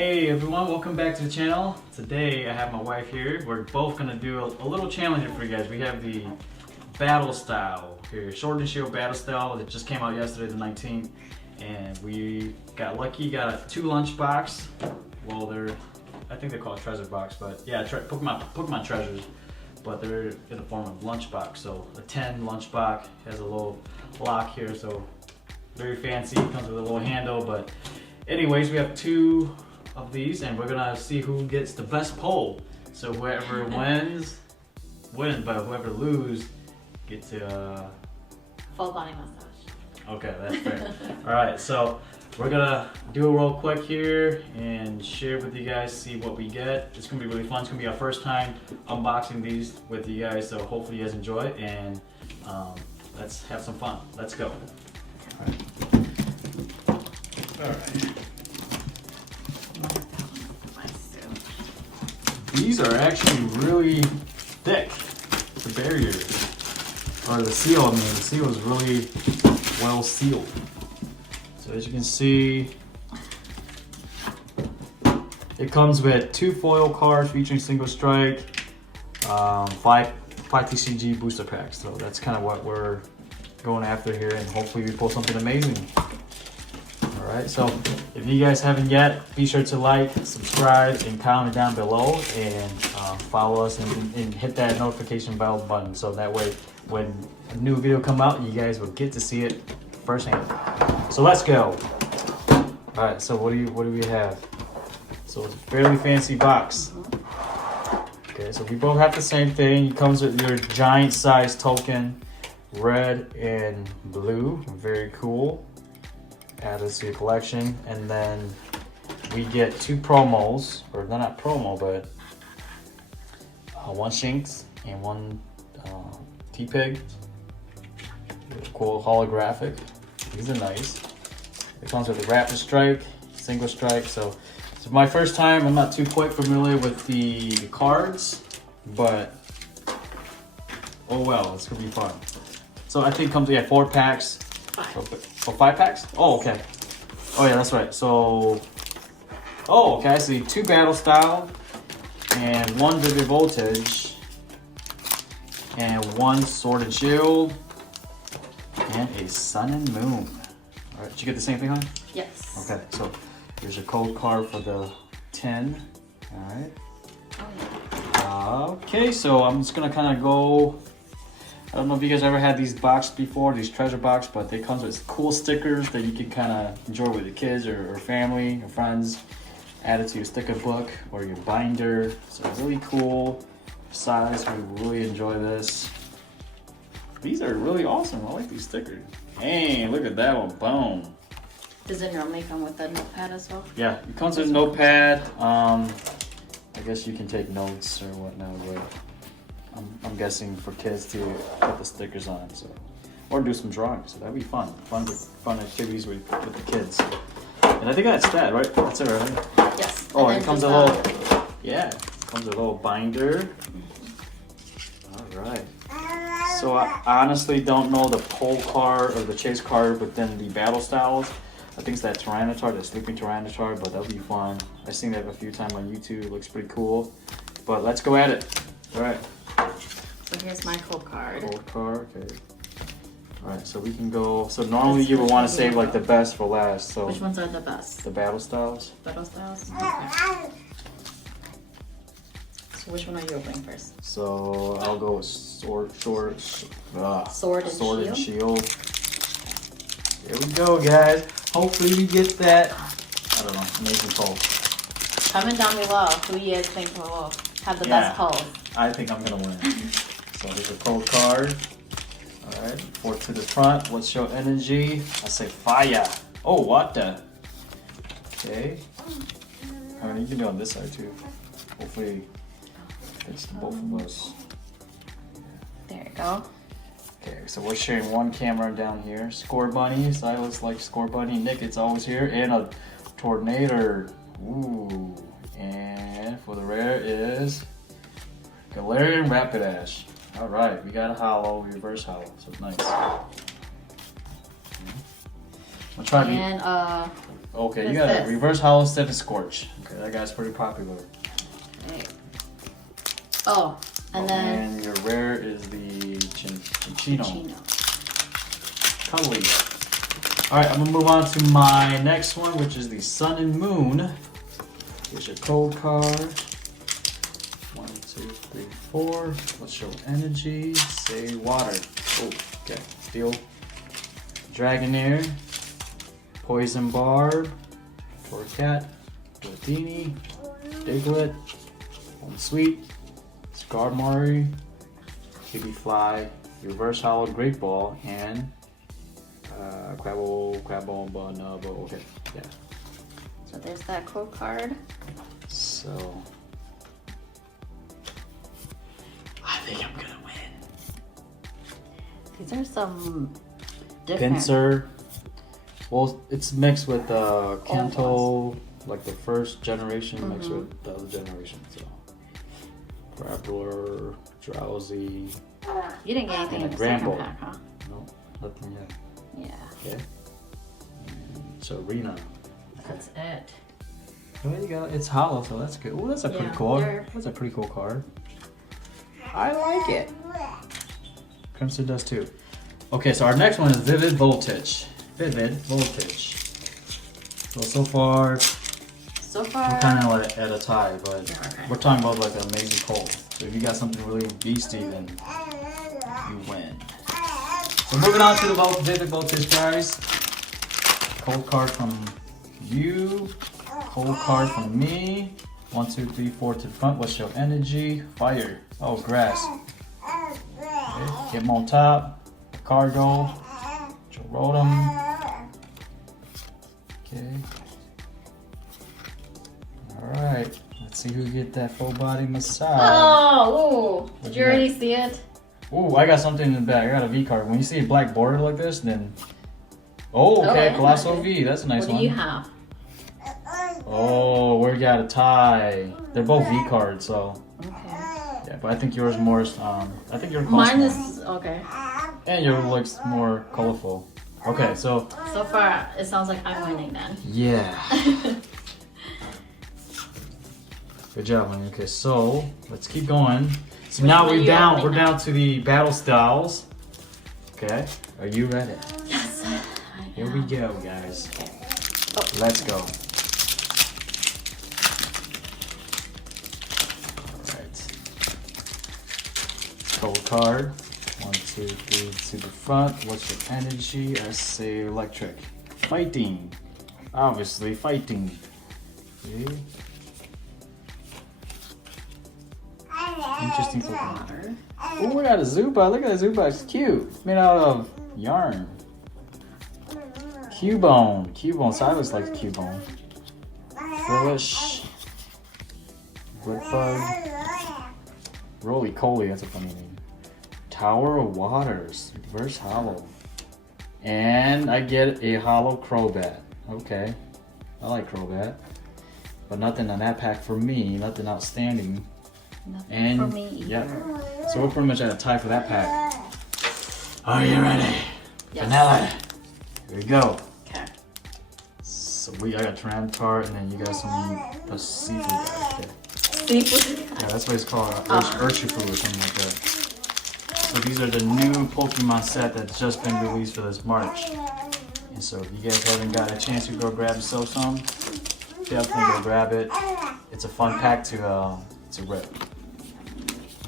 Hey everyone, welcome back to the channel. Today I have my wife here. We're both gonna do a little challenge here for you guys. We have the Battle Style here, Sword and Shield Battle Style. It just came out yesterday, the 19th, and we got lucky. Got a 2 lunch box. Well, I think they're called treasure box, but yeah, Pokemon treasures. But they're in the form of lunch box. So a 10 lunch box has a little lock here, so very fancy. Comes with a little handle, but anyways, we have 2 of these, and we're gonna see who gets the best poll. So whoever wins, but whoever loses gets a full body massage. Okay, that's fair. All right, so we're gonna do it real quick here and share with you guys, see what we get. It's gonna be really fun. It's gonna be our first time unboxing these with you guys, so hopefully you guys enjoy it, and let's have some fun. Let's go. All right. These are actually really thick, the barrier, or the seal. I mean, the seal is really well sealed. So as you can see, it comes with 2 foil cards featuring single strike, 5 TCG booster packs. So that's kind of what we're going after here, and hopefully we pull something amazing. Alright, so if you guys haven't yet, be sure to like, subscribe, and comment down below, and follow us and hit that notification bell button, so that way when a new video come out, you guys will get to see it firsthand. So let's go. Alright, so what do we have? So it's a fairly fancy box. Okay, so we both have the same thing. It comes with your giant size token, red and blue. Very cool. Added to your collection, and then we get 2 promos, or not promo, but 1 Shinx and 1 T-Pig. Cool holographic. These are nice. It comes with a Rapid Strike, single strike. So it's my first time. I'm not too quite familiar with the cards, but oh well, it's gonna be fun. So I think it comes with 4 packs. So 5 packs? Oh, okay. Oh yeah, that's right. So, oh, okay, I see 2 Battle Style, and 1 Vivid Voltage, and 1 Sword and Shield, and a Sun and Moon. All right, did you get the same thing, hon? Yes. Okay, so here's your code card for the 10. All right. Okay, so I'm just gonna kind of go. I don't know if you guys ever had these boxes before, these treasure box, but they come with cool stickers that you can kind of enjoy with your kids or family or friends. Add it to your sticker book or your binder. So really cool size. We really enjoy this. These are really awesome. I like these stickers. Hey, look at that one. Boom. Does it normally come with a notepad as well? Yeah, it comes with a notepad. I guess you can take notes or whatnot, but I'm guessing for kids to put the stickers on, so, or do some drawing. So that'd be fun activities with the kids. And I think that's that, right? That's it, right? Yes. Oh, and it comes with a little, yeah, it comes with a little binder. All right. So I honestly don't know the poll card or the chase card within the Battle Styles. I think it's that Tyranitar, the sleeping Tyranitar, but that'll be fun. I've seen that a few times on YouTube. It looks pretty cool. But let's go at it. All right. So here's my code card. Code card, okay. Alright, so we can go. So normally you would want to save like the best for last. So which ones are the best? The Battle Styles. Battle Styles? Okay. So which one are you opening first? So I'll go with Sword and Shield. Here we go, guys. Hopefully we get that, I don't know, amazing poll. Comment down below who you guys think will have the best polls. I think I'm gonna win. So here's a code card. Alright, 4 to the front. What's your energy? I say fire. Oh, what the? Okay. Alright, you can do it on this side too. Hopefully it fits to both of us. There you go. Okay, so we're sharing 1 camera down here. Score Bunny, Silas likes Score Bunny. Nick, it's always here. And a Tornado. Ooh. And for the rare is Galarian Rapidash. Alright, we got a holo, reverse holo, so it's nice. I'll try and Okay, What's you got this? a reverse hollow Stephen Scorch. Okay, that guy's pretty popular. Okay. Oh, and then And your rare is the Chino. Cuddly. Alright, I'm gonna move on to my next one, which is the Sun and Moon. Here's your cold card. 1, 2, 3, 4. Let's show energy. Say water. Oh, okay. Steel. Dragonair. Poison Barb. Torcat. Dratini. Diglett. Home Sweet. Skarmory. Kitty Fly. Reverse Hollow Great Ball. And Quabble, okay, yeah. So there's that code card. So I think I'm gonna win. These are some different. Pinsir. Well, it's mixed with Kanto, like the first generation mixed with the other generation. So Grappler, Drowsy. You didn't get anything in the Gramble. second pack, huh? No, nothing yet. Yeah. Okay. So Rena. That's it. Well, you got it's hollow, so that's good. Oh, that's a pretty Yeah, cool. they're- That's a pretty cool card. I like it. Crimson does too. Okay, so our next one is Vivid Voltage. Vivid Voltage. So far, So far. we're kind of at a tie, but Yeah, okay. we're talking about like amazing cold. So if you got something really beastie, then you win. So moving on to the Vivid Voltage, guys. Cold card from you. Cold card from me. 1, 2, 3, 4 to the front. What's your energy? Fire. Oh, grass. Okay. Get him on top. Cargo. Rotom. Okay. Alright. Let's see who get that full body massage. Oh, ooh. Did you you already see it? Ooh, I got something in the back. I got a V card. When you see a black border like this, then. Oh, okay. Oh, Colossal okay. V. That's a nice What one. do you have? Oh, we got a tie. They're both V cards, so. Okay. Yeah, but I think yours more. I think yours. Mine costs more. is okay. And yours looks more colorful. Okay, so. So far, it sounds like I'm winning then. Yeah. Good job, man. Okay, so let's keep going. So Which now one are we're you down. opening We're now? down to the Battlestyles. Okay, are you ready? Yes. Here we go, guys. Okay. Let's go. Alright. Cold card. 1, 2, 3 to the front. What's your energy? I say electric. Fighting. Obviously, fighting. Okay. Interesting Pokemon. Water. Oh, we got a Zubat. Look at that Zubat. It's cute. It's made out of yarn. Cubone. Cubone. Silas likes Cubone. Foolish. Woodbug. Roly-Coly. That's a funny name. Tower of Waters. Reverse Hollow. And I get a Hollow Crobat. Okay. I like Crobat. But nothing on that pack for me. Nothing outstanding. Nothing And for me either. yeah, so we're pretty much at a tie for that pack. Are you ready? Yes. Vanilla. Here we go. Okay. So I got Tyranitar, and then you got a seafood guy. Okay. Seafood. Yeah, that's what it's called. Urshifu or something like that. So these are the new Pokemon set that's just been released for this March. And so if you guys haven't got a chance to go grab yourself some, definitely go grab it. It's a fun pack to rip.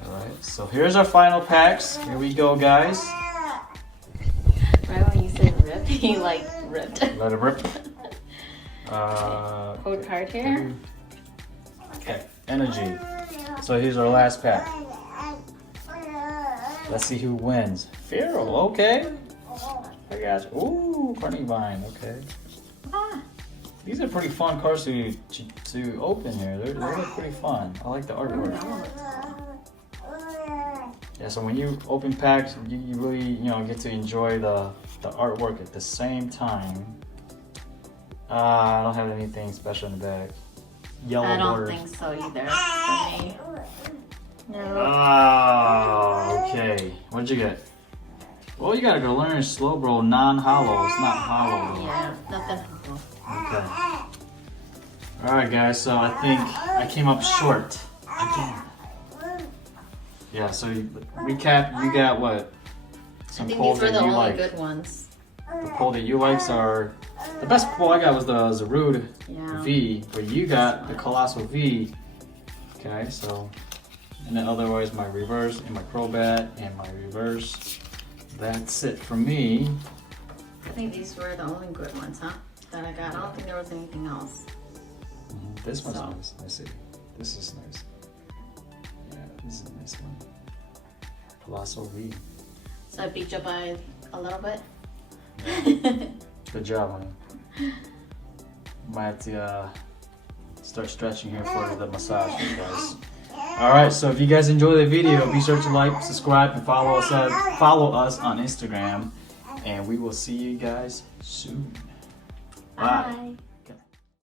Alright, so here's our final packs. Here we go, guys. Right when you said rip, he like ripped. Let it rip. Code card here. Okay, energy. So here's our last pack. Let's see who wins. Feral, okay. I got you. Ooh, Carnivine, okay. Ah. These are pretty fun cards to open here. They look pretty fun. I like the artwork. Yeah, so when you open packs, you really get to enjoy the artwork at the same time. I don't have anything special in the bag. Yellow I don't border. think so either. For me. No. Oh, okay. What'd you get? Well, you gotta go learn Slowbro non-hollow. It's not hollow though. Yeah, nothing. Okay. Alright guys, so I think I came up short again. Yeah, so recap, you got what? I Some think polls these were that the you only like. good ones. The poll that you likes are, the best poll I got was the Zarude Yeah. V, but you got the Colossal V. Okay, so, and then otherwise my reverse and my Crobat and my reverse. That's it for me. I think these were the only good ones, huh? That I got. I don't think there was anything else. This one's So. nice. Let's see. This is nice. Yeah, this is a nice one. Colossal V. So I beat you by a little bit. Good job, honey. Might have to start stretching here for the massage for you guys. Alright, so if you guys enjoy the video, be sure to like, subscribe, and follow us on Instagram. And we will see you guys soon. Bye. Bye.